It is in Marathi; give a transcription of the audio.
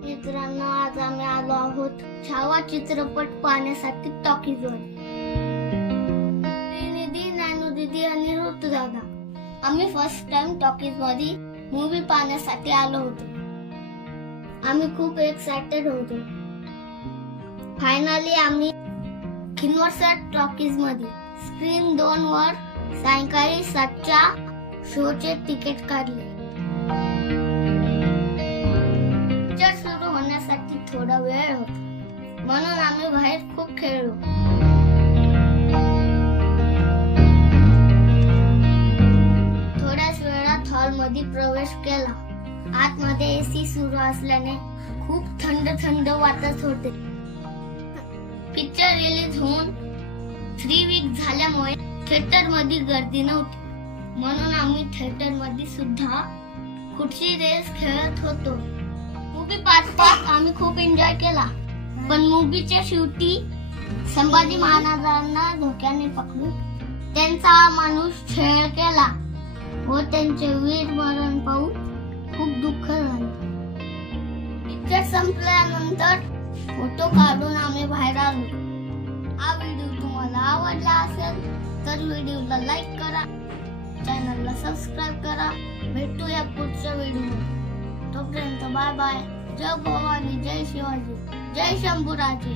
मित्रांनो, आज आम्ही आलो आहोत छावा चित्रपट पाहण्यासाठी टॉकीजवर. श्रीनिधी, नानू दीदी आणि ऋतुदादा आम्ही फर्स्ट टाइम टॉकीज मध्ये मूवी पाहण्यासाठी आलो होतो. आम्ही खूप एक्साइटेड होतो. फायनली आम्ही खिनवरसा टॉकीज मध्ये स्क्रीन 2 वर सायंकाळी 7च्या शोचे तिकीट काढले. पिक्चर सुरू होण्यासाठी थोडा वेळ होता, म्हणून आम्ही बाहेर खूप खेळलो. थोड्याच वेळात हॉल मध्ये प्रवेश केला. आतमध्ये एसी सुरू असल्याने खूप थंड थंड वाटत होते. पिक्चर रिलीज होऊन 3 वीक झाल्यामुळे थिएटर मध्ये गर्दी नव्हती, म्हणून आम्ही थिएटर मध्ये सुद्धा खुर्ची रेस खेळत होतो. मूवी पाहत आम्ही खूप एन्जॉय केला. पण मूवीच्या शेवटी संभाजी महाराजांना धोक्याने पकडून त्यांचा माणूस छळ केला व त्यांचे वीर मरण पाहून खूप दुःख झाले. पिक्चर संपल्यानंतर फोटो काढून आम्ही बाहेर आलो. हा व्हिडिओ तुम्हाला आवडला असेल तर व्हिडिओला लाईक करा, चॅनलला सबस्क्राइब करा. भेटूया पुढच्या व्हिडिओमध्ये. तोपर्यंत बाय बाय. जय भवानी, जय शिवाजी, जय शंभूराजे.